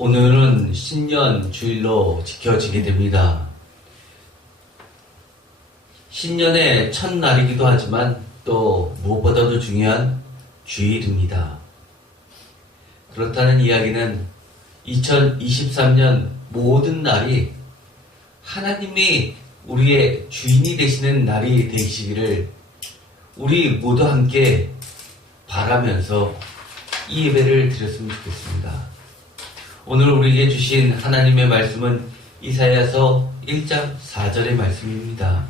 오늘은 신년 주일로 지켜지게 됩니다. 신년의 첫날이기도 하지만 또 무엇보다도 중요한 주일입니다. 그렇다는 이야기는 2023년 모든 날이 하나님이 우리의 주인이 되시는 날이 되시기를 우리 모두 함께 바라면서 이 예배를 드렸으면 좋겠습니다. 오늘 우리에게 주신 하나님의 말씀은 이사야서 1장 4절의 말씀입니다.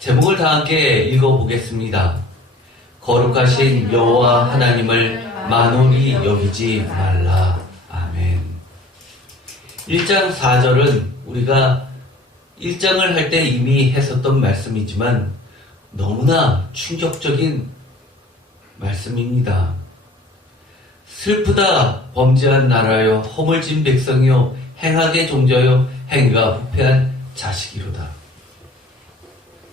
제목을 다 함께 읽어보겠습니다. 거룩하신 여호와 하나님을 만홀히 여기지 말라. 아멘. 1장 4절은 우리가 1장을 할 때 이미 했었던 말씀이지만 너무나 충격적인 말씀입니다. 슬프다 범죄한 나라여 허물진 백성이요 행악의 종자요 행위가 부패한 자식이로다.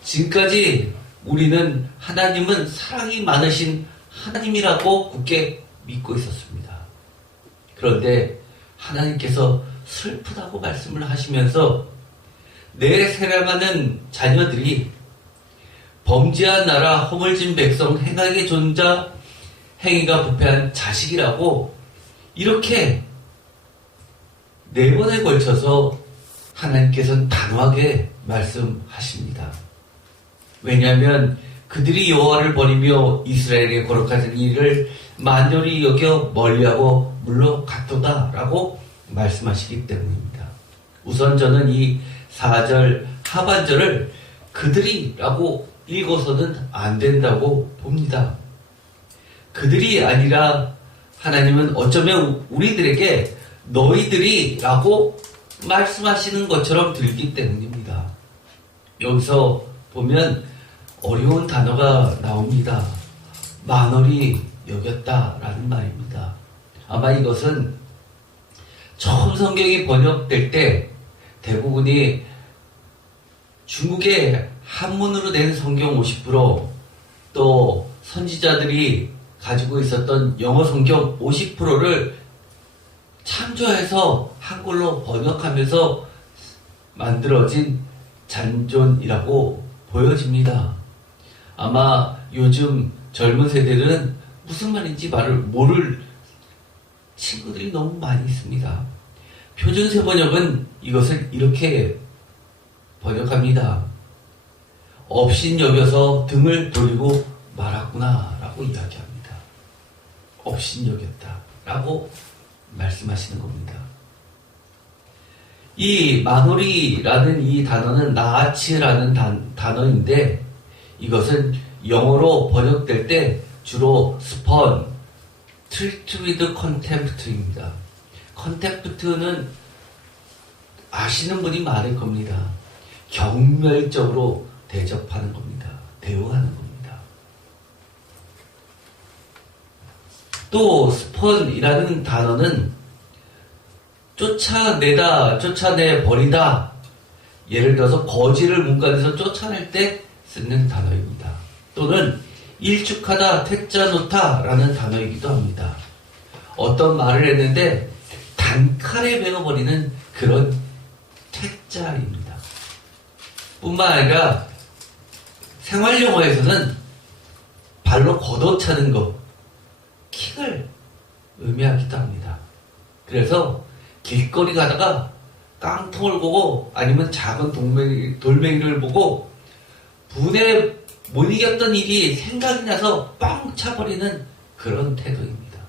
지금까지 우리는 하나님은 사랑이 많으신 하나님이라고 굳게 믿고 있었습니다. 그런데 하나님께서 슬프다고 말씀을 하시면서 내 사랑하는 자녀들이 범죄한 나라 허물진 백성 행악의 존자 행위가 부패한 자식이라고 이렇게 4번에 걸쳐서 하나님께서는 단호하게 말씀하십니다. 왜냐하면 그들이 여호와를 버리며 이스라엘의 거룩하신 일을 만연히 여겨 멀리하고 물러갔도다 라고 말씀하시기 때문입니다. 우선 저는 이 4절 하반절을 그들이 라고 읽어서는 안 된다고 봅니다. 그들이 아니라 하나님은 어쩌면 우리들에게 너희들이 라고 말씀하시는 것처럼 들기 때문입니다. 여기서 보면 어려운 단어가 나옵니다. 만홀히 여겼다라는 말입니다. 아마 이것은 처음 성경이 번역될 때 대부분이 중국의 한문으로 된 성경 50%, 또 선지자들이 가지고 있었던 영어 성경 50%를 참조해서 한글로 번역하면서 만들어진 잔존이라고 보여집니다. 아마 요즘 젊은 세대들은 무슨 말인지 말을 모를 친구들이 너무 많이 있습니다. 표준세 번역은 이것을 이렇게 번역합니다. 업신여겨서 등을 돌리고 말았구나 라고 이야기합니다. 업신여겼다 라고 말씀하시는 겁니다. 이 만홀히라는 이 단어는 나아치라는 단어인데 이것은 영어로 번역될 때 주로 spurn, treat with contempt입니다. contempt는 아시는 분이 많을 겁니다. 경멸적으로 대접하는 겁니다. 대우하는 겁니다. 또 spurn이라는 단어는 쫓아내다, 쫓아내버리다. 예를 들어서 거지를 문간에서 쫓아낼 때 쓰는 단어입니다. 또는 일축하다, 퇴짜놓다 라는 단어이기도 합니다. 어떤 말을 했는데 단칼에 베어버리는 그런 퇴짜입니다. 뿐만 아니라 생활용어에서는 발로 걷어차는 것, 킥을 의미하기도 합니다. 그래서 길거리 가다가 깡통을 보고 아니면 작은 돌멩이를 보고 분에 못 이겼던 일이 생각이 나서 뻥 차버리는 그런 태도입니다.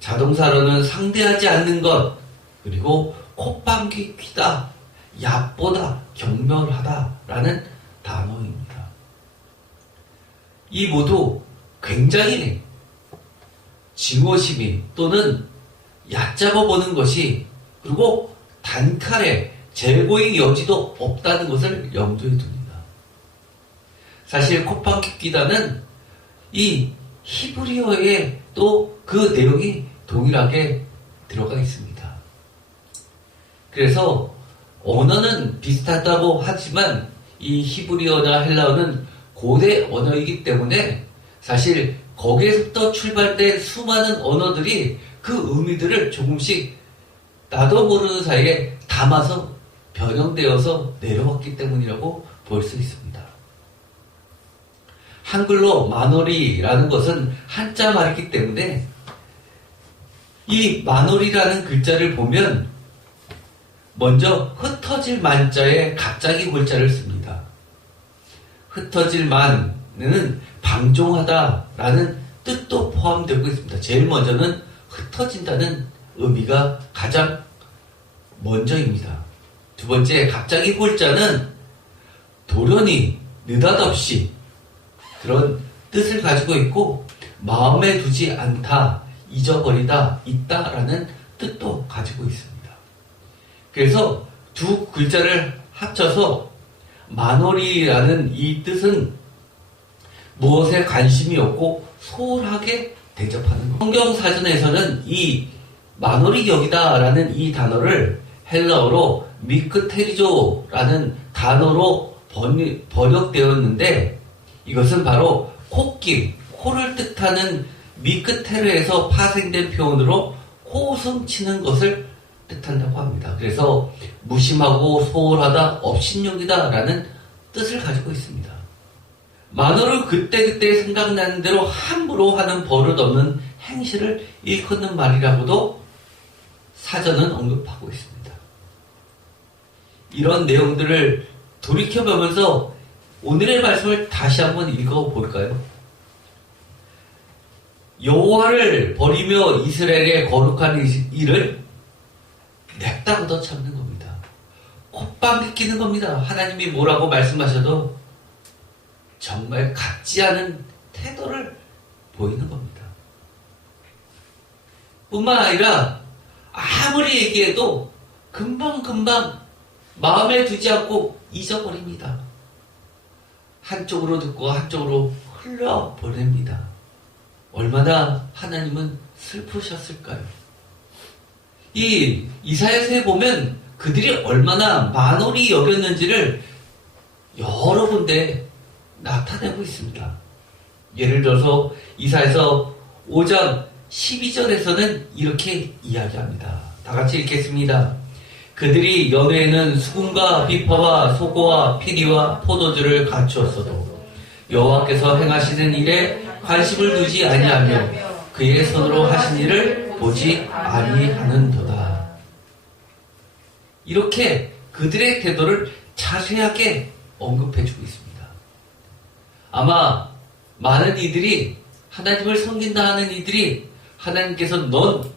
자동사로는 상대하지 않는 것, 그리고 콧방귀 뀌다, 얕보다, 경멸하다 라는 단어입니다. 이 모두 굉장히 증오심이 또는 얕잡아 보는 것이 그리고 단칼에 재고의 여지도 없다는 것을 염두에 둡니다. 사실 콧방귀 뀌다는 이 히브리어에 또 그 내용이 동일하게 들어가 있습니다. 그래서 언어는 비슷하다고 하지만 이 히브리어나 헬라어는 고대 언어이기 때문에 사실 거기에서부터 출발된 수많은 언어들이 그 의미들을 조금씩 나도 모르는 사이에 담아서 변형되어서 내려왔기 때문이라고 볼 수 있습니다. 한글로 만월이라는 것은 한자 말이기 때문에 이 만월이라는 글자를 보면 먼저 흩어질 만자에 갑자기 골자를 씁니다. 흩어질 만은 방종하다라는 뜻도 포함되고 있습니다. 제일 먼저는 흩어진다는 의미가 가장 먼저입니다. 두 번째, 갑자기 골자는 돌연히 느닷없이 그런 뜻을 가지고 있고 마음에 두지 않다, 잊어버리다, 있다라는 뜻도 가지고 있습니다. 그래서 두 글자를 합쳐서 만월이라는 이 뜻은 무엇에 관심이 없고 소홀하게 대접하는 것. 성경사전에서는 이 만월이 여기다라는 이 단어를 헬라어로 미크테리조라는 단어로 번역되었는데 이것은 바로 코끼, 코를 뜻하는 미크테르에서 파생된 표현으로 코웃음 치는 것을 뜻한다고 합니다. 그래서 무심하고 소홀하다, 업신여기다 라는 뜻을 가지고 있습니다. 만월을 그때그때 생각나는 대로 함부로 하는 버릇 없는 행실을 일컫는 말이라고도 사전은 언급하고 있습니다. 이런 내용들을 돌이켜보면서 오늘의 말씀을 다시 한번 읽어볼까요? 여호와를 버리며 이스라엘의 거룩한 일을 냅다 걷어 참는 겁니다. 콧방귀 끼는 겁니다. 하나님이 뭐라고 말씀하셔도 정말 같지 않은 태도를 보이는 겁니다. 뿐만 아니라 아무리 얘기해도 금방금방 마음에 두지 않고 잊어버립니다. 한쪽으로 듣고 한쪽으로 흘려보냅니다. 얼마나 하나님은 슬프셨을까요? 이 이사야서에 보면 그들이 얼마나 만월이 여겼는지를 여러 군데 나타내고 있습니다. 예를 들어서 이사야서 5장 12절에서는 이렇게 이야기합니다. 다 같이 읽겠습니다. 그들이 연회에는 수금과 비파와 소고와 피리와 포도주를 갖추었어도 여호와께서 행하시는 일에 관심을 두지 아니하며 그의 손으로 하신 일을 보지 아니하는도다. 이렇게 그들의 태도를 자세하게 언급해주고 있습니다. 아마 많은 이들이 하나님을 섬긴다 하는 이들이 하나님께서 넌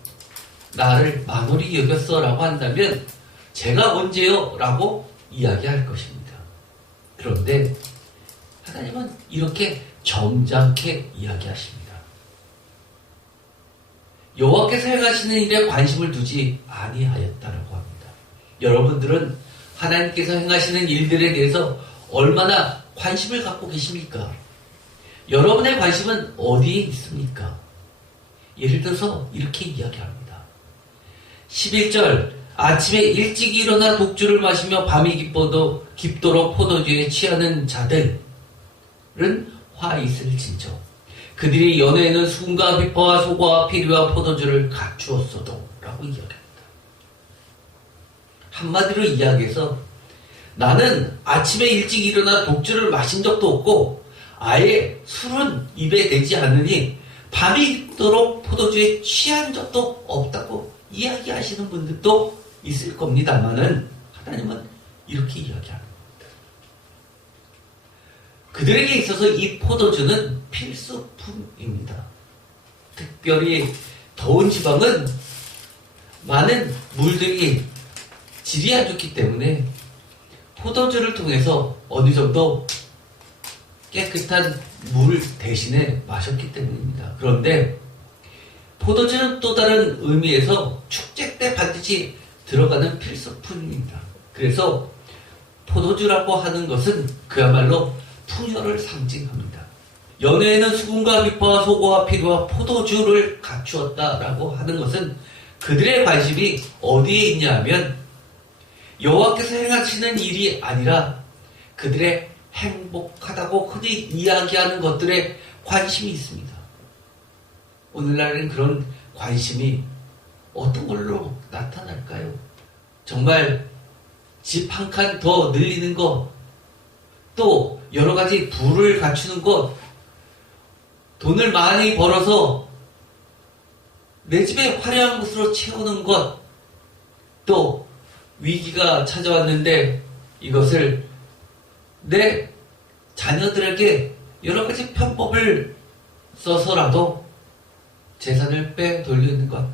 나를 만월히 여겼어 라고 한다면 제가 언제요? 라고 이야기할 것입니다. 그런데 하나님은 이렇게 점잖게 이야기하십니다. 여호와께서 행하시는 일에 관심을 두지 아니하였다라고 합니다. 여러분들은 하나님께서 행하시는 일들에 대해서 얼마나 관심을 갖고 계십니까? 여러분의 관심은 어디에 있습니까? 예를 들어서 이렇게 이야기합니다. 11절 아침에 일찍 일어나 독주를 마시며 밤이 깊도록 포도주에 취하는 자들은 화 있을 진저 그들이 연회에는 수금과 비파와 소고와 피리와 포도주를 갖추었어도 라고 이야기합니다. 한마디로 이야기해서 나는 아침에 일찍 일어나 독주를 마신 적도 없고 아예 술은 입에 대지 않으니 밤이 깊도록 포도주에 취한 적도 없다고 이야기하시는 분들도 있을 겁니다만은 하나님은 이렇게 이야기합니다. 그들에게 있어서 이 포도주는 필수품입니다. 특별히 더운 지방은 많은 물들이 질이 안 좋기 때문에 포도주를 통해서 어느 정도 깨끗한 물 대신에 마셨기 때문입니다. 그런데 포도주는 또 다른 의미에서 축제 때 반드시 들어가는 필수품입니다. 그래서 포도주라고 하는 것은 그야말로 풍요를 상징합니다. 연회에는 수금과 비파와 소고와 피리와 포도주를 갖추었다라고 하는 것은 그들의 관심이 어디에 있냐 하면 여호와께서 행하시는 일이 아니라 그들의 행복하다고 흔히 이야기하는 것들에 관심이 있습니다. 오늘날에는 그런 관심이 어떤 걸로 나타날까요? 정말 집 한 칸 더 늘리는 것, 또 여러 가지 부를 갖추는 것, 돈을 많이 벌어서 내 집에 화려한 것으로 채우는 것, 또 위기가 찾아왔는데 이것을 내 자녀들에게 여러 가지 편법을 써서라도 재산을 빼돌리는 것,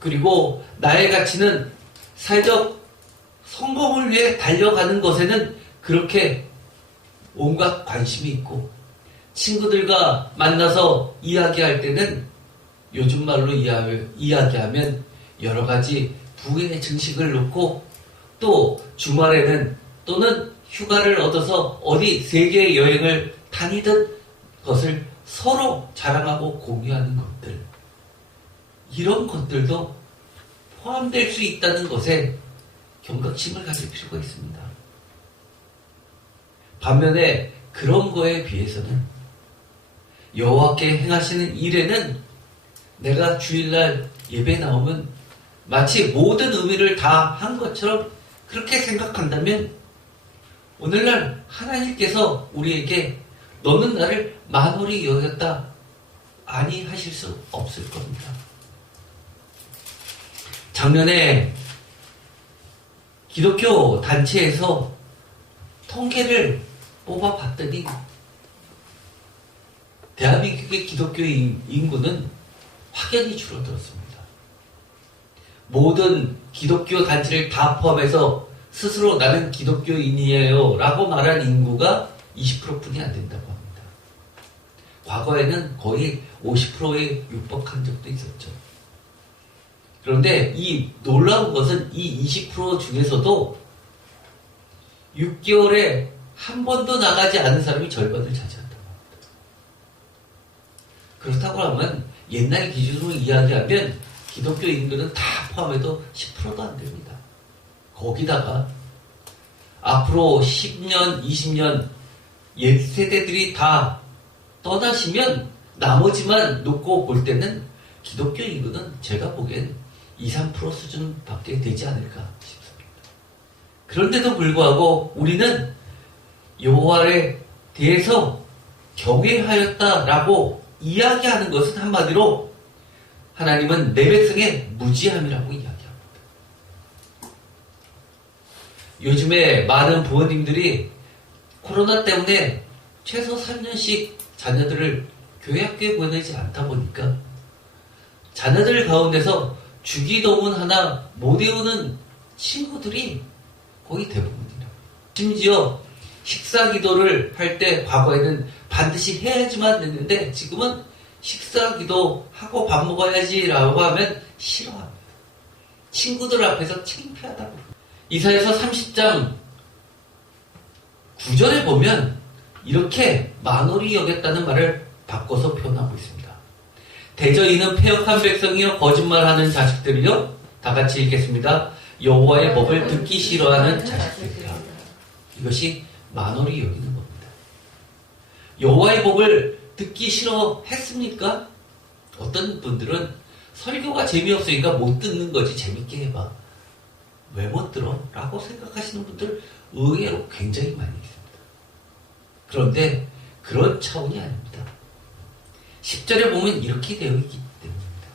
그리고 나의 가치는 사회적 성공을 위해 달려가는 것에는 그렇게 온갖 관심이 있고, 친구들과 만나서 이야기할 때는 요즘 말로 이야기하면 여러 가지 부의 증식을 놓고, 또 주말에는 또는 휴가를 얻어서 어디 세계 여행을 다니던 것을 서로 자랑하고 공유하는 것들, 이런 것들도 포함될 수 있다는 것에 경각심을 가질 필요가 있습니다. 반면에 그런 거에 비해서는 여호와께 행하시는 일에는 내가 주일날 예배 나오면 마치 모든 의미를 다 한 것처럼 그렇게 생각한다면 오늘날 하나님께서 우리에게 너는 나를 만홀히 여겼다 아니 하실 수 없을 겁니다. 작년에 기독교 단체에서 통계를 뽑아봤더니 대한민국의 기독교 인구는 확연히 줄어들었습니다. 모든 기독교 단체를 다 포함해서 스스로 나는 기독교인이에요 라고 말한 인구가 20%뿐이 안 된다고 합니다. 과거에는 거의 50%에 육박한 적도 있었죠. 그런데 이 놀라운 것은 이 20% 중에서도 6개월에 한 번도 나가지 않은 사람이 절반을 차지한다고 합니다. 그렇다고 하면 옛날 기준으로 이야기하면 기독교 인구는 다 포함해도 10%도 안 됩니다. 거기다가 앞으로 10년, 20년 옛 세대들이 다 떠나시면 나머지만 놓고 볼 때는 기독교 인구는 제가 보기엔 2, 3% 수준밖에 되지 않을까 싶습니다. 그런데도 불구하고 우리는 여호와에 대해서 경외하였다라고 이야기하는 것은 한마디로 하나님은 내 백성의 무지함이라고 이야기합니다. 요즘에 많은 부모님들이 코로나 때문에 최소 3년씩 자녀들을 교회 학교에 보내지 않다 보니까 자녀들 가운데서 주기도문 하나 못 외우는 친구들이 거의 대부분이라. 심지어 식사 기도를 할 때 과거에는 반드시 해야지만 됐는데 지금은 식사 기도하고 밥 먹어야지 라고 하면 싫어합니다. 친구들 앞에서 창피하다고. 이사야서 30장 9절에 보면 이렇게 만홀히 여겼다는 말을 바꿔서 표현하고 있습니다. 대저 이는 패역한 백성이요 거짓말하는 자식들이요. 다 같이 읽겠습니다. 여호와의 법을 듣기 싫어하는 자식들이라. 이것이 만홀히 여기는 겁니다. 여호와의 법을 듣기 싫어했습니까? 어떤 분들은 설교가 재미없으니까 못 듣는 거지 재밌게 해봐. 왜 못 들어? 라고 생각하시는 분들 의외로 굉장히 많이 있습니다. 그런데 그런 차원이 아닙니다. 10절에 보면 이렇게 되어 있기 때문입니다.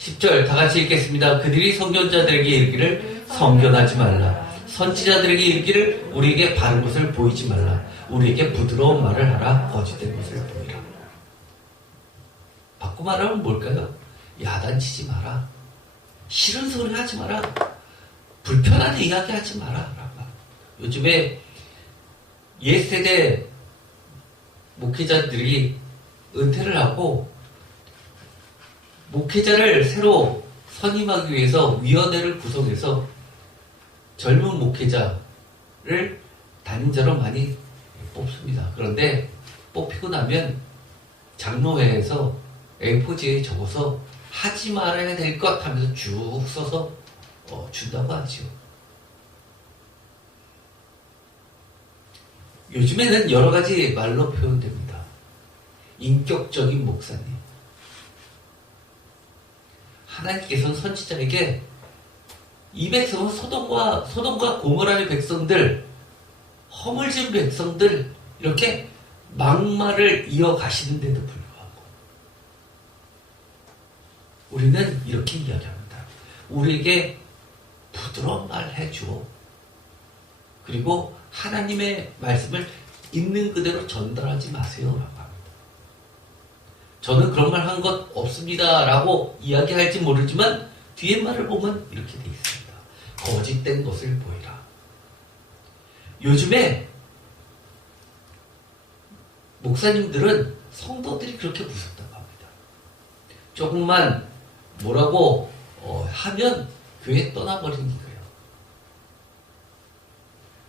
10절 다 같이 읽겠습니다. 그들이 선견자들에게 이르기를 선견하지 말라. 선지자들에게 이르기를 우리에게 바른 것을 보이지 말라. 우리에게 부드러운 말을 하라. 거짓된 것을 보이라. 바꿔 말하면 뭘까요? 야단치지 마라. 싫은 소리 하지 마라. 불편한 이야기 하지 마라. 요즘에 옛세대 목회자들이 은퇴를 하고 목회자를 새로 선임하기 위해서 위원회를 구성해서 젊은 목회자를 단임자로 많이 뽑습니다. 그런데 뽑히고 나면 장로회에서 A4지에 적어서 하지 말아야 될 것 하면서 쭉 써서 준다고 하죠. 요즘에는 여러 가지 말로 표현됩니다. 인격적인 목사님, 하나님께서는 선지자에게 이 백성은 소돔과 고모라의 백성들, 허물 지은 백성들, 이렇게 막말을 이어가시는데도 불구하고 우리는 이렇게 이야기합니다. 우리에게 부드러운 말 해주어, 그리고 하나님의 말씀을 있는 그대로 전달하지 마세요 라고 합니다. 저는 그런 말 한 것 없습니다 라고 이야기할지 모르지만 뒤에 말을 보면 이렇게 돼 있습니다. 거짓된 것을 보이라. 요즘에 목사님들은 성도들이 그렇게 무섭다고 합니다. 조금만 뭐라고 하면 교회 떠나버리는 거예요.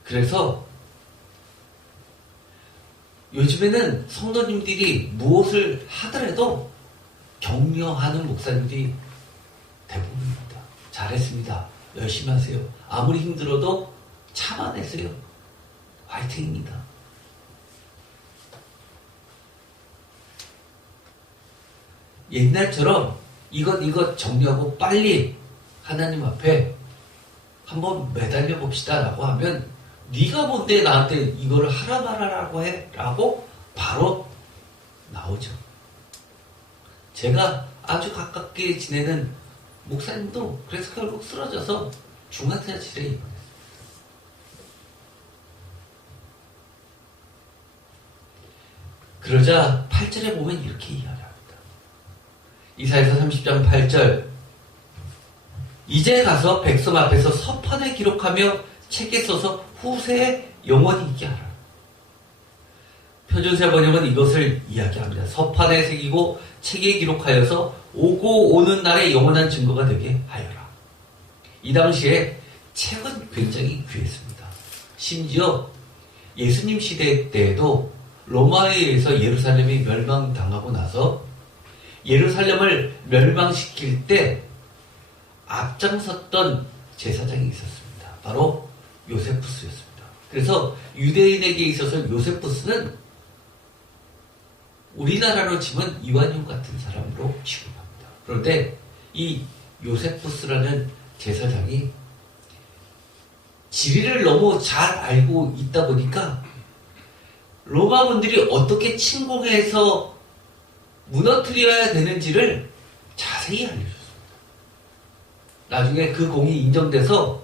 그래서 요즘에는 성도님들이 무엇을 하더라도 격려하는 목사님들이 대부분입니다. 잘했습니다. 열심히 하세요. 아무리 힘들어도 참아내세요. 화이팅입니다. 옛날처럼 이것 정리하고 빨리 하나님 앞에 한번 매달려 봅시다 라고 하면 네가 뭔데 나한테 이거를 하라 말하라고 해? 라고 바로 나오죠. 제가 아주 가깝게 지내는 목사님도 그래서 결국 쓰러져서 중환자실에 입원했어요. 그러자 8절에 보면 이렇게 이야기합니다. 이사야서 30장 8절, 이제 가서 백성 앞에서 서판에 기록하며 책에 써서 후세에 영원히 있게 하라. 표준세 번역은 이것을 이야기합니다. 서판에 새기고 책에 기록하여서 오고 오는 날에 영원한 증거가 되게 하여라. 이 당시에 책은 굉장히 귀했습니다. 심지어 예수님 시대 때에도 로마에 의해서 예루살렘이 멸망당하고 나서 예루살렘을 멸망시킬 때 앞장섰던 제사장이 있었습니다. 바로 요세푸스였습니다. 그래서 유대인에게 있어서 요세푸스는 우리나라로 치면 이완용 같은 사람으로 취급합니다. 그런데 이 요세푸스라는 제사장이 진리를 너무 잘 알고 있다 보니까 로마군들이 어떻게 침공해서 무너뜨려야 되는지를 자세히 알려줬습니다. 나중에 그 공이 인정돼서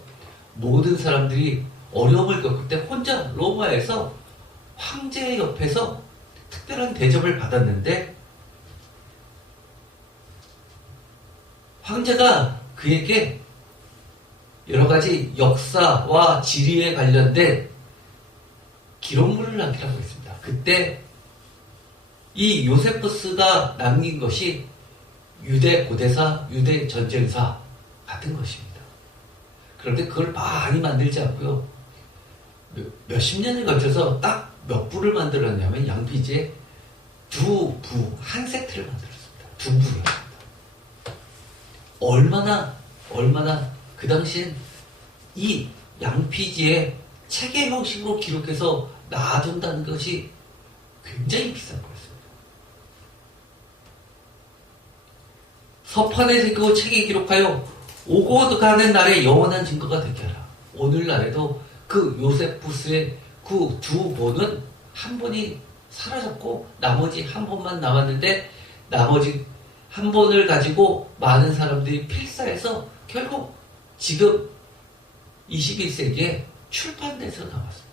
모든 사람들이 어려움을 겪을 때 혼자 로마에서 황제 옆에서 특별한 대접을 받았는데 황제가 그에게 여러 가지 역사와 지리에 관련된 기록물을 남기라고 했습니다. 그때 이 요세푸스가 남긴 것이 유대 고대사, 유대 전쟁사 같은 것입니다. 그런데 그걸 많이 만들지 않고요. 몇십 년에 걸쳐서 딱 몇 부를 만들었냐면 양피지에 두 부, 한 세트를 만들었습니다. 두 부였습니다. 얼마나 그 당시엔 이 양피지에 책의 형식으로 기록해서 놔둔다는 것이 굉장히 비싼 거였습니다. 서판에 새기고 책에 기록하여 오고 가는 날에 영원한 증거가 되게 하라. 오늘날에도 그 요세푸스의 그 두 본은 한 본이 사라졌고 나머지 한 본만 남았는데 나머지 한 본을 가지고 많은 사람들이 필사해서 결국 지금 21세기에 출판돼서 나왔습니다.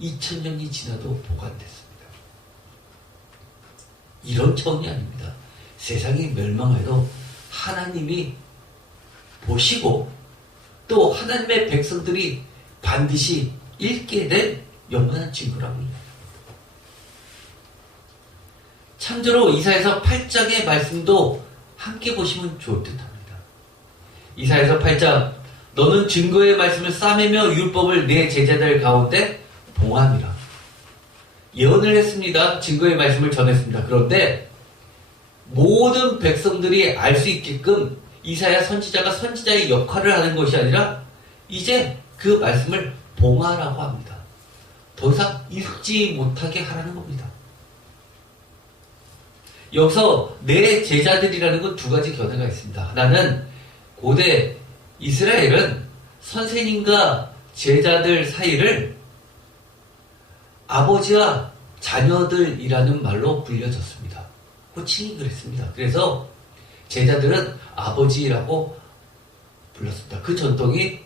2000년이 지나도 보관됐습니다. 이런 차원이 아닙니다. 세상이 멸망해도 하나님이 보시고 또 하나님의 백성들이 반드시 읽게 될 영원한 증거라고 합니다. 참조로 이사야서 8장의 말씀도 함께 보시면 좋을 듯 합니다. 이사야서 8장, 너는 증거의 말씀을 싸매며 율법을 내 제자들 가운데 봉함이라. 예언을 했습니다. 증거의 말씀을 전했습니다. 그런데 모든 백성들이 알 수 있게끔 이사야 선지자가 선지자의 역할을 하는 것이 아니라 이제 그 말씀을 봉하라고 합니다. 더 이상 읽지 못하게 하라는 겁니다. 여기서 내 제자들이라는 건 두 가지 견해가 있습니다. 하나는 고대 이스라엘은 선생님과 제자들 사이를 아버지와 자녀들이라는 말로 불려졌습니다. 호칭이 그랬습니다. 그래서 제자들은 아버지라고 불렀습니다. 그 전통이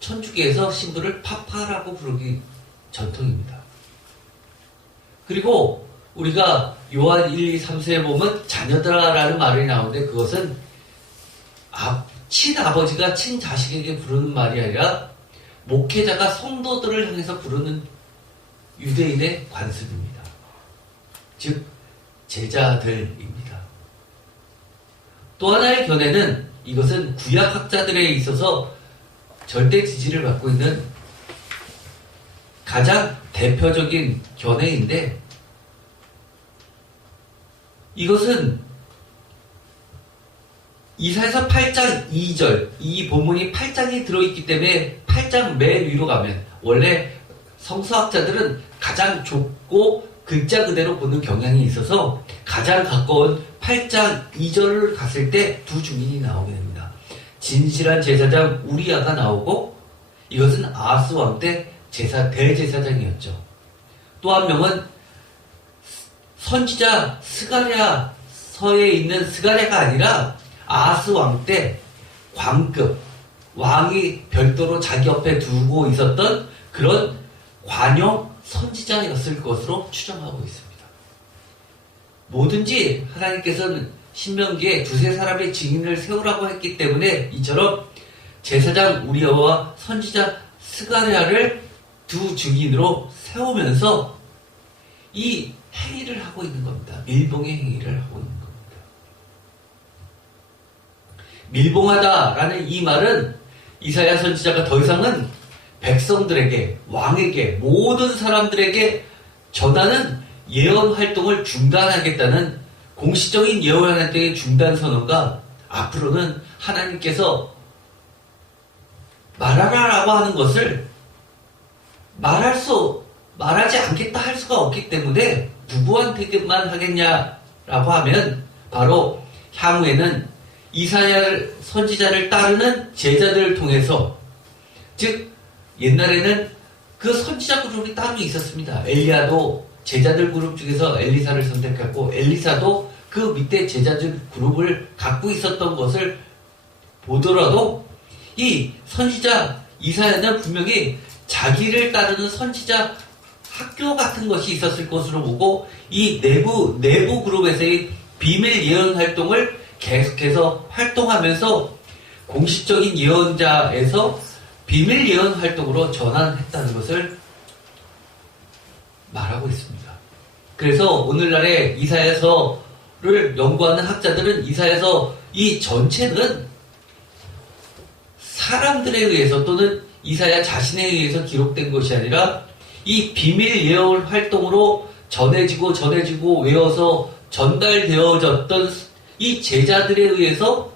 천주교에서 신부를 파파라고 부르기 전통입니다. 그리고 우리가 요한 1, 2, 3세에 보면 자녀들아라는 말이 나오는데 그것은 친아버지가 친자식에게 부르는 말이 아니라 목회자가 성도들을 향해서 부르는 유대인의 관습입니다. 즉 제자들입니다. 또 하나의 견해는 이것은 구약학자들에 있어서 절대 지지를 받고 있는 가장 대표적인 견해인데 이것은 이사야서 8장 2절 이 본문이 8장이 들어있기 때문에 8장 맨 위로 가면 원래 성서학자들은 가장 좁고 글자 그대로 보는 경향이 있어서 가장 가까운 8장 2절을 갔을 때 두 증인이 나오게 됩니다. 진실한 제사장 우리야가 나오고 이것은 아하스 왕 때 대제사장이었죠. 또 한 명은 선지자 스가랴서에 있는 스가랴가 아니라 아하스 왕 때 광급 왕이 별도로 자기 옆에 두고 있었던 그런 관용 선지자였을 것으로 추정하고 있습니다. 뭐든지 하나님께서는 신명기에 두세 사람의 증인을 세우라고 했기 때문에 이처럼 제사장 우리야와 선지자 스가랴를 두 증인으로 세우면서 이 행위를 하고 있는 겁니다. 밀봉의 행위를 하고 있는 겁니다. 밀봉하다라는 이 말은 이사야 선지자가 더 이상은 백성들에게, 왕에게, 모든 사람들에게 전하는 예언 활동을 중단하겠다는 공식적인 예언 활동의 중단 선언과 앞으로는 하나님께서 말하라라고 하는 것을 말하지 않겠다 할 수가 없기 때문에 누구한테만 하겠냐라고 하면 바로 향후에는 이사야 선지자를 따르는 제자들을 통해서 즉 옛날에는 그 선지자 그룹이 따로 있었습니다. 엘리야도 제자들 그룹 중에서 엘리사를 선택했고 엘리사도 그 밑에 제자들 그룹을 갖고 있었던 것을 보더라도 이 선지자 이사야는 분명히 자기를 따르는 선지자 학교 같은 것이 있었을 것으로 보고 이 내부 그룹에서의 비밀 예언 활동을 계속해서 활동하면서 공식적인 예언자에서 비밀 예언 활동으로 전환했다는 것을 말하고 있습니다. 그래서 오늘날의 이사야서를 연구하는 학자들은 이사야서 이 전체는 사람들에 의해서 또는 이사야 자신에 의해서 기록된 것이 아니라 이 비밀 예언 활동으로 전해지고 외워서 전달되어졌던 이 제자들에 의해서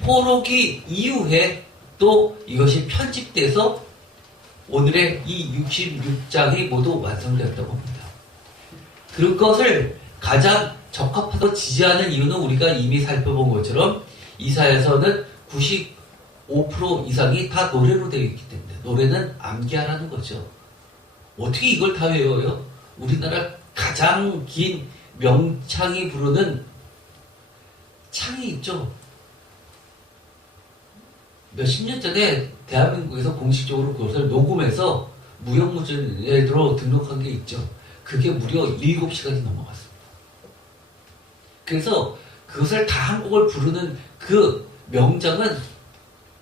포로기 이후에 또 이것이 편집돼서 오늘의 이 66장이 모두 완성되었다고 합니다. 그것을 가장 적합하고 지지하는 이유는 우리가 이미 살펴본 것처럼 이사야서는 95% 이상이 다 노래로 되어 있기 때문에 노래는 암기하라는 거죠. 어떻게 이걸 다 외워요? 우리나라 가장 긴 명창이 부르는 창이 있죠. 몇십 년 전에 대한민국에서 공식적으로 그것을 녹음해서 무형문화재로 등록한 게 있죠. 그게 무려 7시간이 넘어갔습니다. 그래서 그것을 다 한 곡을 부르는 그 명장은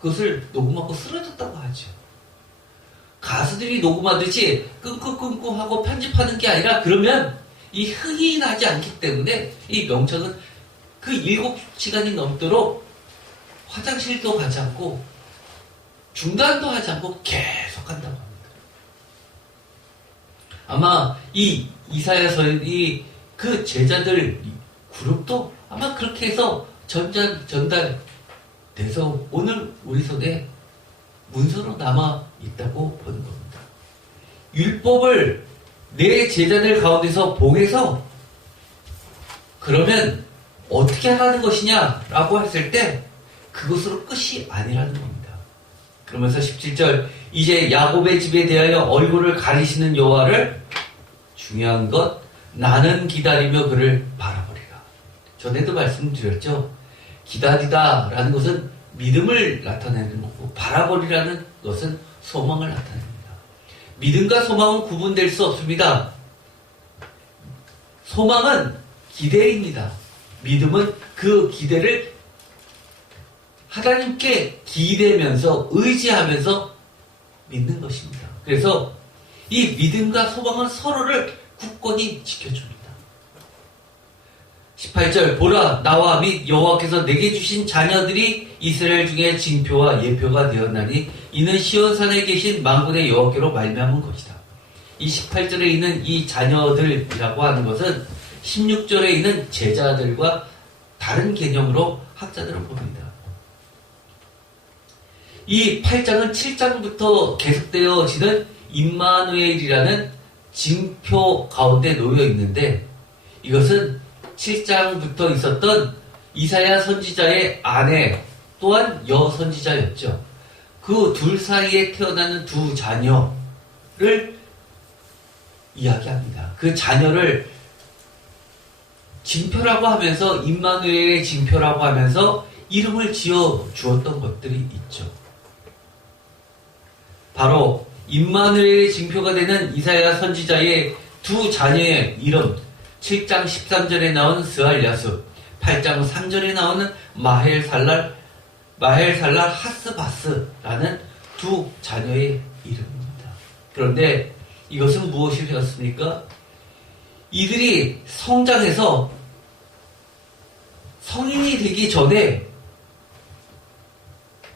그것을 녹음하고 쓰러졌다고 하죠. 가수들이 녹음하듯이 끙끙끙끙 하고 편집하는 게 아니라 그러면 이 흥이 나지 않기 때문에 이 명창은 그 7시간이 넘도록 화장실도 가지 않고 중단도 하지 않고 계속 한다고 합니다. 아마 이 이사야서의 그 제자들 그룹도 아마 그렇게 해서 전달돼서 오늘 우리 손에 문서로 남아 있다고 보는 겁니다. 율법을 내 제자들 가운데서 봉해서 그러면 어떻게 하는 것이냐라고 했을 때 그것으로 끝이 아니라는 겁니다. 그러면서 17절 이제 야곱의 집에 대하여 얼굴을 가리시는 여호와를 중요한 것 나는 기다리며 그를 바라보리라. 전에도 말씀드렸죠. 기다리다라는 것은 믿음을 나타내는 거고 바라보리라는 것은 소망을 나타냅니다. 믿음과 소망은 구분될 수 없습니다. 소망은 기대입니다. 믿음은 그 기대를 하나님께 기대면서 의지하면서 믿는 것입니다. 그래서 이 믿음과 소망은 서로를 굳건히 지켜줍니다. 18절 보라 나와 및 여호와께서 내게 주신 자녀들이 이스라엘 중에 징표와 예표가 되었나니 이는 시온산에 계신 만군의 여호와께로 말미암은 것이다. 이 18절에 있는 이 자녀들이라고 하는 것은 16절에 있는 제자들과 다른 개념으로 학자들은 봅니다. 이 8장은 7장부터 계속되어지는 임마누엘이라는 징표 가운데 놓여 있는데 이것은 7장부터 있었던 이사야 선지자의 아내 또한 여선지자였죠. 그 둘 사이에 태어나는 두 자녀를 이야기합니다. 그 자녀를 징표라고 하면서 임마누엘의 징표라고 하면서 이름을 지어 주었던 것들이 있죠. 바로 임마누엘의 징표가 되는 이사야 선지자의 두 자녀의 이름 7장 13절에 나온 스알야수 8장 3절에 나오는 마헬살랄 하스바스라는 두 자녀의 이름입니다. 그런데 이것은 무엇이 되었습니까? 이들이 성장해서 성인이 되기 전에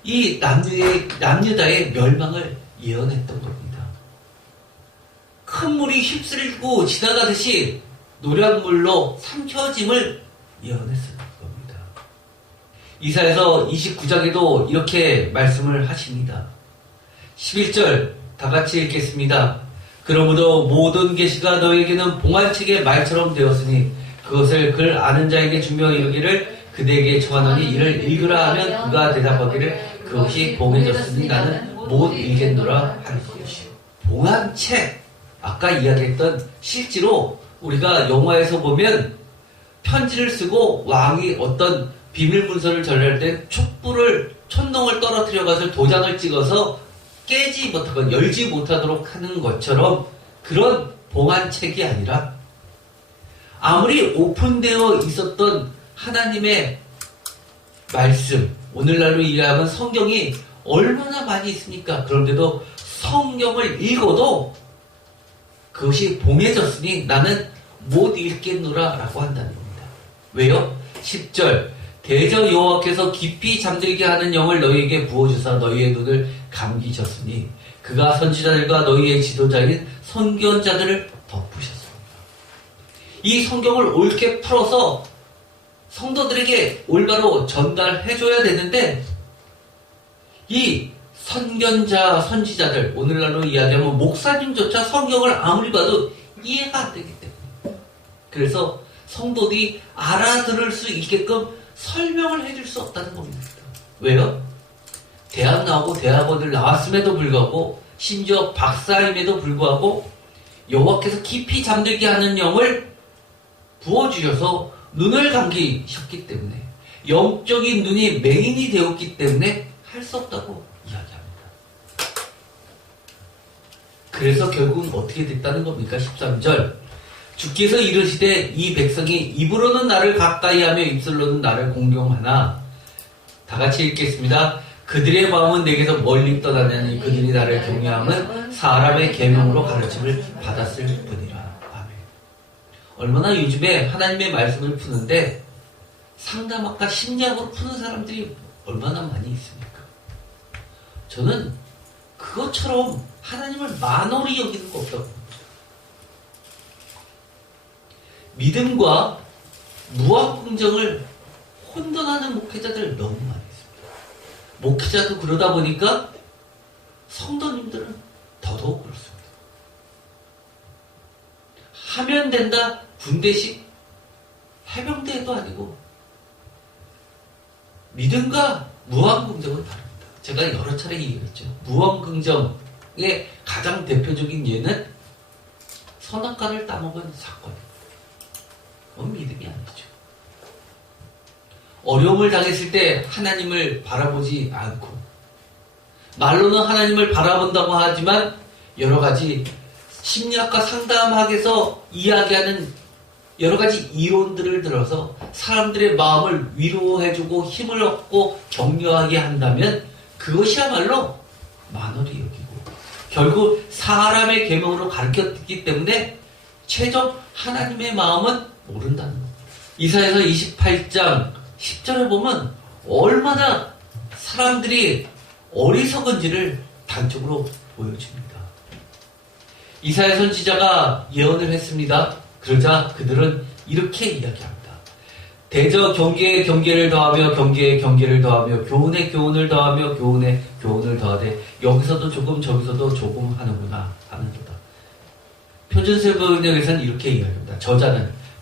이 남유다의 멸망을 예언했던 겁니다. 큰 물이 휩쓸고 지나가듯이 노량물로 삼켜짐을 예언했을 겁니다. 이사야서 29장에도 이렇게 말씀을 하십니다. 11절 다 같이 읽겠습니다. 그러므로 모든 계시가 너에게는 봉안책의 말처럼 되었으니 그것을 글 아는 자에게 주며 이르기를 그대에게 청하노니 이를 읽으라 하면 그가 대답하기를 그것이 봉해졌으니 나는 못 읽겠노라 하는 것이요. 봉안책 아까 이야기했던 실제로 우리가 영화에서 보면 편지를 쓰고 왕이 어떤 비밀 문서를 전할 때 촛농을 떨어뜨려가지고 도장을 찍어서 깨지 못하거나 열지 못하도록 하는 것처럼 그런 봉안책이 아니라 아무리 오픈되어 있었던 하나님의 말씀, 오늘날로 이해하면 성경이 얼마나 많이 있습니까? 그런데도 성경을 읽어도 그것이 봉해졌으니 나는 못 읽겠노라 라고 한다는 겁니다. 왜요? 10절 대저 여호와께서 깊이 잠들게 하는 영을 너희에게 부어주사 너희의 눈을 감기셨으니 그가 선지자들과 너희의 지도자인 선견자들을 덮으셨습니다. 이 성경을 옳게 풀어서 성도들에게 올바로 전달해줘야 되는데 이 선견자, 선지자들, 오늘날로 이야기하면 목사님조차 성경을 아무리 봐도 이해가 안 되기 때문에 그래서 성도들이 알아들을 수 있게끔 설명을 해줄 수 없다는 겁니다. 왜요? 대학 나오고 대학원을 나왔음에도 불구하고 심지어 박사임에도 불구하고 여호와께서 깊이 잠들게 하는 영을 부어주셔서 눈을 감기셨기 때문에 영적인 눈이 맹인이 되었기 때문에 할 수 없다고 이야기합니다. 그래서 결국은 어떻게 됐다는 겁니까? 13절 주께서 이르시되 이 백성이 입으로는 나를 가까이하며 입술로는 나를 공경하나 다 같이 읽겠습니다. 그들의 마음은 내게서 멀리 떠나냐니 그들이 나를 경외함은 사람의 계명으로 가르침을 받았을 뿐이라. 아멘. 얼마나 요즘에 하나님의 말씀을 푸는데 상담학과 심리학으로 푸는 사람들이 얼마나 많이 있습니까? 저는 그것처럼 하나님을 만홀히 여기는 거 없다고 봅니다. 믿음과 무한긍정을 혼돈하는 목회자들 너무 많이 있습니다. 목회자도 그러다 보니까 성도님들은 더더욱 그렇습니다. 하면 된다, 군대식 해병대도 아니고 믿음과 무한긍정은 다릅니다. 제가 여러 차례 얘기했죠. 무한긍정의 가장 대표적인 예는 선악과를 따먹은 사건. 그건 믿음이 아니죠. 어려움을 당했을 때 하나님을 바라보지 않고 말로는 하나님을 바라본다고 하지만 여러 가지 심리학과 상담학에서 이야기하는 여러 가지 이론들을 들어서 사람들의 마음을 위로해주고 힘을 얻고 격려하게 한다면 그것이야말로 만월이 여기고 결국 사람의 계명으로 가르쳤기 때문에 최종 하나님의 마음은 모른다는 겁니다. 이사야서 28장 10절에 보면 얼마나 사람들이 어리석은지를 단적으로 보여줍니다. 이사야 선지자가 예언을 했습니다. 그러자 그들은 이렇게 이야기합니다. 대저 경계에 경계를 더하며 경계에 경계를 더하며 교훈에 교훈을 더하며 교훈에 교훈을 더하되 여기서도 조금 저기서도 조금 하는구나 하는도다. 표준세번역에서는 이렇게 이야기합니다.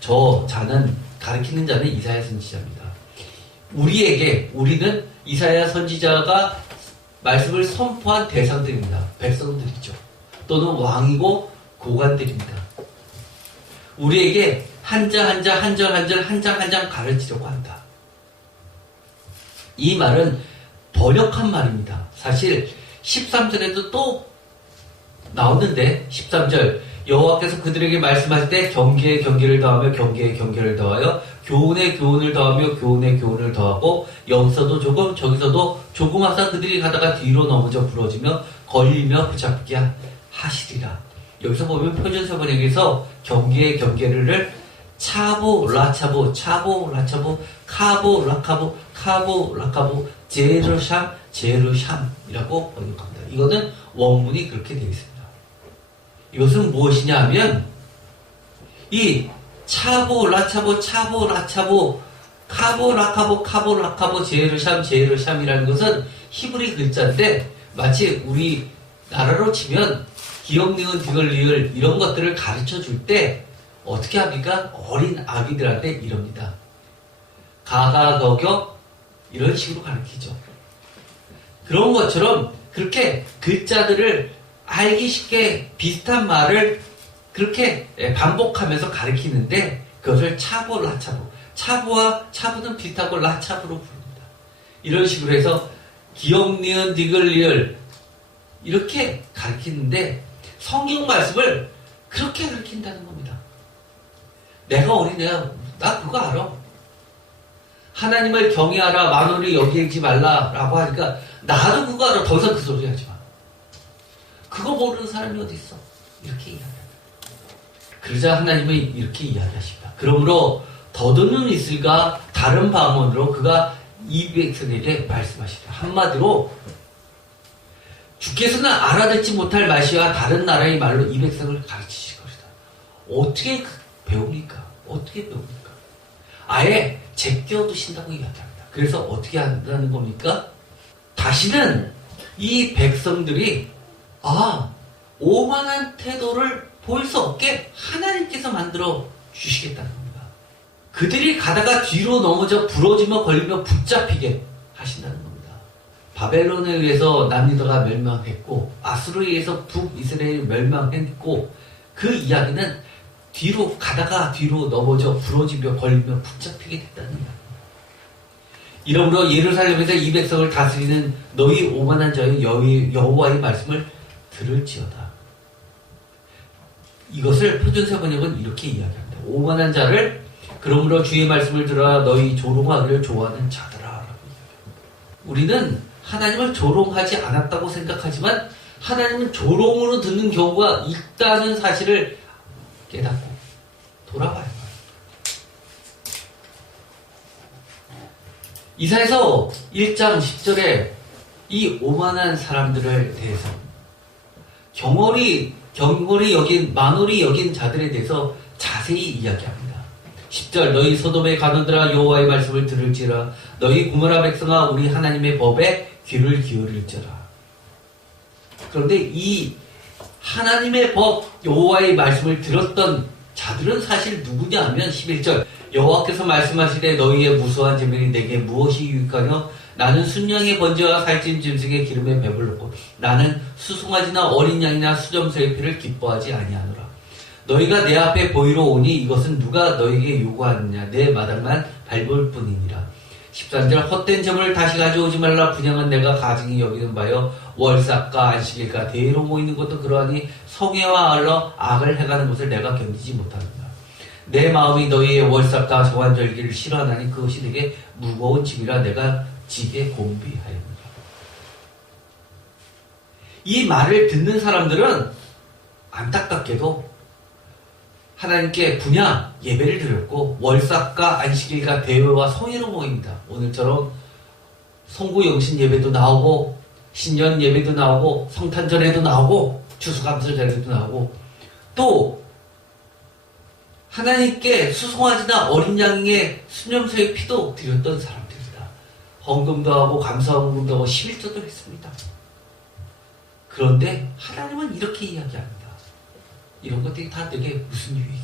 저 자는 가리키는 자는 이사야 선지자입니다. 우리는 이사야 선지자가 말씀을 선포한 대상들입니다. 백성들이죠. 또는 왕이고 고관들입니다. 우리에게 한자 한 절 한 절 한 장 한 장 가르치려고 한다. 이 말은 번역한 말입니다. 사실 13절에도 또 나오는데 13절 여호와께서 그들에게 말씀하실 때 경계에 경계를 더하며 경계에 경계를 더하여 교훈에 교훈을 더하며 교훈에 교훈을 더하고 여기서도 조금 저기서도 조금 하사 그들이 가다가 뒤로 넘어져 부러지며 걸리며 붙잡게 하시리라. 여기서 보면 표준세번역에서 경계에 경계를 차보 라차보 차보 라차보 카보 라카보 카보 라카보 제르샴 제르샴이라고 번역합니다. 이거는 원문이 그렇게 되어 있습니다. 이것은 무엇이냐 하면 이 차보 라차보 차보 라차보 카보 라카보 카보 라카보 제르샴 제르샴이라는 것은 히브리 글자인데 마치 우리 나라로 치면 기역 니은 디귿 리을 이런 것들을 가르쳐 줄 때 어떻게 합니까? 어린 아기들한테 이럽니다. 가가 거격 이런 식으로 가르치죠. 그런 것처럼 그렇게 글자들을 알기 쉽게 비슷한 말을 그렇게 반복하면서 가르치는데 그것을 차보 라차보 차보와 차보는 비슷하고 라차보로 부릅니다. 이런 식으로 해서 기역 니은 디귿 리을 이렇게 가르치는데 성경 말씀을 그렇게 가르친다는 겁니다. 내가 어린애야. 나 그거 알아. 하나님을 경외하라. 만월이 여기지 말라라고 하니까 나도 그거 알아. 더 이상 그 소리 하지 마. 그거 모르는 사람이 어디 있어. 이렇게 이야기합니다. 그러자 하나님은 이렇게 이야기하십니다. 그러므로 더듬는 이슬과 다른 방언으로 그가 이 백성에게 말씀하시다. 한마디로 주께서는 알아듣지 못할 말씨와 다른 나라의 말로 이 백성을 가르치실 것이다. 어떻게 배웁니까? 어떻게 배웁니까? 아예 제껴두신다고 이야기합니다. 그래서 어떻게 한다는 겁니까? 다시는 이 백성들이 오만한 태도를 보일 수 없게 하나님께서 만들어 주시겠다는 겁니다. 그들이 가다가 뒤로 넘어져 부러지며 걸리며 붙잡히게 하신다는 겁니다. 바벨론에 의해서 남유다가 멸망했고 아수르에 의해서 북이스라엘이 멸망했고 그 이야기는 뒤로 가다가 뒤로 넘어져 부러지며 걸리며 붙잡히게 됐다는 이야기입니다. 이러므로 예루살렘에서 이 백성을 다스리는 너희 오만한 자의 여호와의 말씀을 들을지어다. 이것을 표준세번역은 이렇게 이야기합니다. 오만한 자를 그러므로 주의 말씀을 들어라 너희 조롱하기를 좋아하는 자들아. 우리는 하나님을 조롱하지 않았다고 생각하지만 하나님은 조롱으로 듣는 경우가 있다는 사실을 깨닫고 돌아봐야 해요. 이사야서 1장 10절에 이 오만한 사람들에 대해서 경홀히 여긴 만홀히 여긴 자들에 대해서 자세히 이야기합니다. 10절 너희 소돔의 가누들아 여호와의 말씀을 들을지라 너희 고모라 백성아 우리 하나님의 법에 귀를 기울일지라. 그런데 이 하나님의 법 여호와의 말씀을 들었던 자들은 사실 누구냐 하면 11절 여호와께서 말씀하시되 너희의 무수한 재물이 내게 무엇이 유익하뇨? 나는 순양의 번제와 살찐 짐승의 기름에 배불렀고 나는 수송아지나 어린 양이나 수점새의 피를 기뻐하지 아니하노라. 너희가 내 앞에 보이러 오니 이것은 누가 너희에게 요구하느냐? 내 마당만 밟을 뿐이니라. 13절 헛된 점을 다시 가져오지 말라. 분양은 내가 가증히 여기는 바요 월삭과 안식일과 대회로 모이는 것도 그러하니 성회와 알러 악을 행하는 것을 내가 견디지 못하는다. 내 마음이 너희의 월삭과 정한절기를 싫어하나니 그것이 내게 무거운 짐이라 내가 지게 곤비하였노라. 이 말을 듣는 사람들은 안타깝게도 하나님께 분야 예배를 드렸고 월삭과 안식일과 대회와 성회로 모입니다. 오늘처럼 성구영신 예배도 나오고 신년 예배도 나오고 성탄절에도 나오고 추수감사절에도 나오고 또 하나님께 수송아지나 어린 양의 수념소의 피도 드렸던 사람들이다. 헌금도 하고 감사헌금도 하고 11조도 했습니다. 그런데 하나님은 이렇게 이야기합니다. 이런 것들이 다 내게 무슨 유익이냐.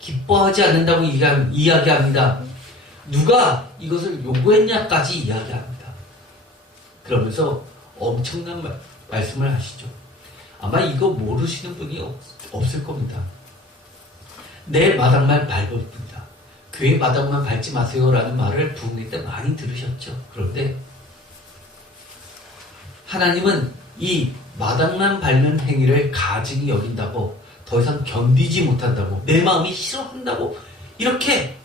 기뻐하지 않는다고 이야기합니다. 누가 이것을 요구했냐까지 이야기합니다. 그러면서 엄청난 말씀을 하시죠. 아마 이거 모르시는 분이 없을 겁니다. 내 마당만 밟을 뿐이다. 교회 마당만 밟지 마세요라는 말을 부흥회 때 많이 들으셨죠. 그런데 하나님은 이 마당만 밟는 행위를 가증히 여긴다고 더 이상 견디지 못한다고 내 마음이 싫어한다고 이렇게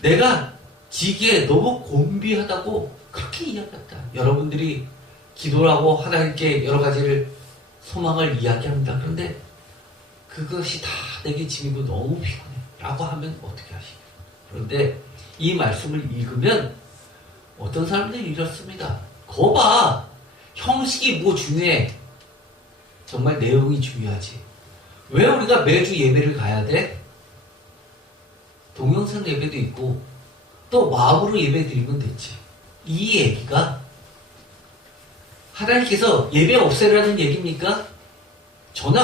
내가 지기에 너무 곤비하다고 그렇게 이야기했다. 여러분들이 기도를 하고 하나님께 여러 가지를 소망을 이야기합니다. 그런데 그것이 다 내게 짐이고 너무 피곤해 라고 하면 어떻게 하시겠어요? 그런데 이 말씀을 읽으면 어떤 사람들이 이렇습니다. 거봐, 형식이 뭐 중요해? 정말 내용이 중요하지. 왜 우리가 매주 예배를 가야 돼? 동영상 예배도 있고 또 마음으로 예배 드리면 됐지. 이 얘기가 하나님께서 예배 없애라는 얘기입니까? 저는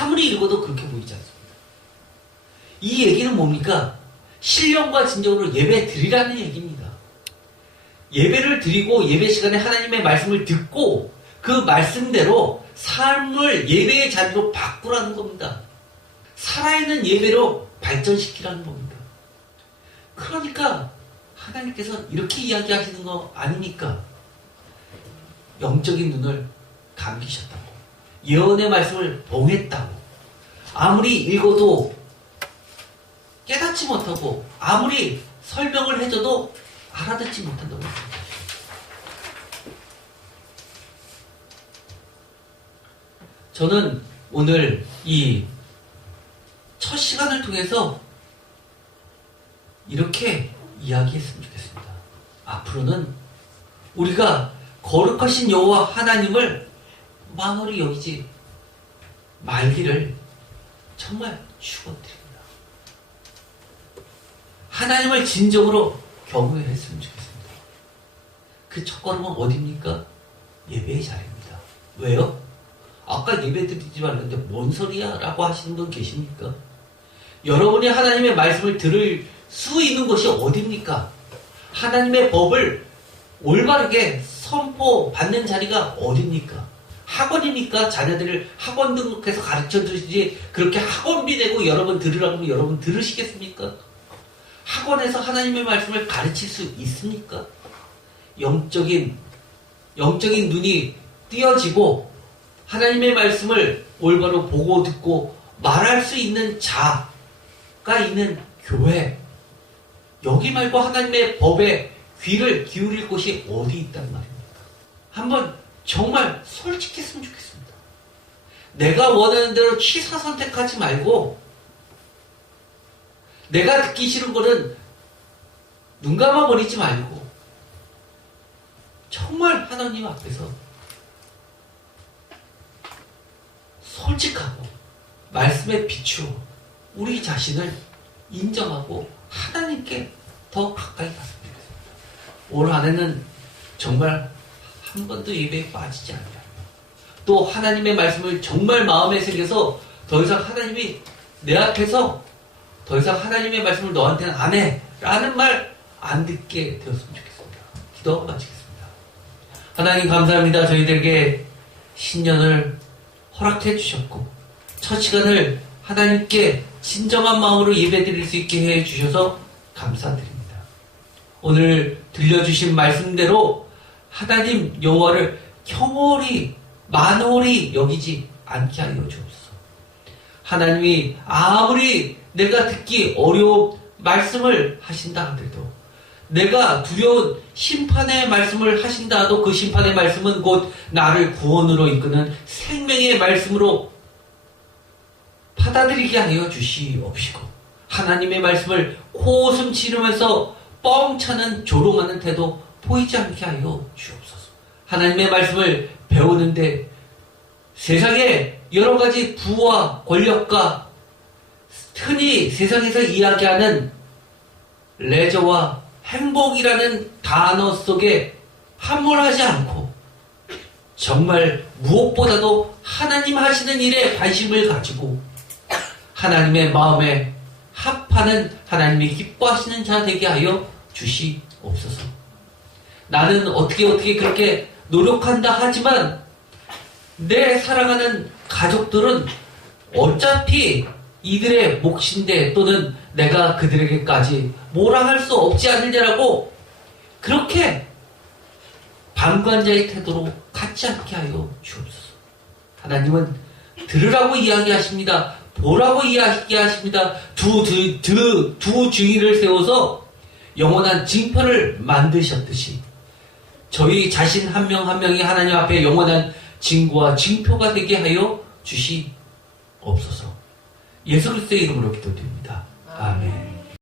아무리 읽어도 그렇게 보이지 않습니다. 이 얘기는 뭡니까? 신령과 진정으로 예배 드리라는 얘기입니다. 예배를 드리고 예배 시간에 하나님의 말씀을 듣고 그 말씀대로 삶을 예배의 자리로 바꾸라는 겁니다. 살아있는 예배로 발전시키라는 겁니다. 그러니까 하나님께서 이렇게 이야기하시는 거 아닙니까? 영적인 눈을 감기셨다고. 예언의 말씀을 봉했다고. 아무리 읽어도 깨닫지 못하고 아무리 설명을 해줘도 알아듣지 못한다고 했습니다. 저는 오늘 이 첫 시간을 통해서 이렇게 이야기했으면 좋겠습니다. 앞으로는 우리가 거룩하신 여호와 하나님을 만홀히 여기지 말기를 정말 축원드립니다. 하나님을 진정으로 경외했으면 좋겠습니다. 그 첫걸음은 어디입니까? 예배의 자리입니다. 왜요? 아까 예배 드리지 말는데 뭔 소리야? 라고 하시는 분 계십니까? 여러분이 하나님의 말씀을 들을 수 있는 곳이 어디입니까? 하나님의 법을 올바르게 선포받는 자리가 어디입니까? 학원입니까? 자녀들을 학원 등록해서 가르쳐 주시지 그렇게 학원비 내고 여러분 들으라고 하면 여러분 들으시겠습니까? 학원에서 하나님의 말씀을 가르칠 수 있습니까? 영적인 눈이 띄어지고 하나님의 말씀을 올바로 보고 듣고 말할 수 있는 자가 있는 교회, 여기 말고 하나님의 법에 귀를 기울일 곳이 어디 있단 말입니까? 한번 정말 솔직했으면 좋겠습니다. 내가 원하는 대로 취사 선택하지 말고 내가 듣기 싫은 거는 눈 감아버리지 말고 정말 하나님 앞에서 솔직하고 말씀에 비추어 우리 자신을 인정하고 하나님께 더 가까이 갔으면 좋겠습니다. 올 한 해는 정말 한 번도 예배에 빠지지 않으라. 또 하나님의 말씀을 정말 마음에 새겨서 더 이상 하나님이 내 앞에서 더 이상 하나님의 말씀을 너한테는 안 해 라는 말 안 듣게 되었으면 좋겠습니다. 기도하고 마치겠습니다. 하나님 감사합니다. 저희들에게 신년을 허락해 주셨고 첫 시간을 하나님께 진정한 마음으로 예배드릴 수 있게 해 주셔서 감사드립니다. 오늘 들려주신 말씀대로 하나님 여호와를 경홀히 만홀히 여기지 않게 하여 주옵소서. 하나님이 아무리 내가 듣기 어려운 말씀을 하신다 하더라도 내가 두려운 심판의 말씀을 하신다 하도 그 심판의 말씀은 곧 나를 구원으로 이끄는 생명의 말씀으로 받아들이게 하여 주시옵시고 하나님의 말씀을 코웃음 지르면서 뻥차는 조롱하는 태도 보이지 않게 하여 주옵소서. 하나님의 말씀을 배우는데 세상에 여러 가지 부와 권력과 흔히 세상에서 이야기하는 레저와 행복이라는 단어 속에 함몰하지 않고 정말 무엇보다도 하나님 하시는 일에 관심을 가지고 하나님의 마음에 합하는 하나님이 기뻐하시는 자 되게 하여 주시옵소서. 나는 어떻게 그렇게 노력한다 하지만 내 사랑하는 가족들은 어차피 이들의 몫인데 또는 내가 그들에게까지 뭐라 할 수 없지 않느냐라고 그렇게 방관자의 태도로 갖지 않게 하여 주옵소서. 하나님은 들으라고 이야기하십니다. 보라고 이야기하십니다. 두 주의를 세워서 영원한 징표를 만드셨듯이 저희 자신 한 명 한 명이 하나님 앞에 영원한 징구와 징표가 되게 하여 주시옵소서. 예수 그리스도의 이름으로 기도드립니다. 아멘.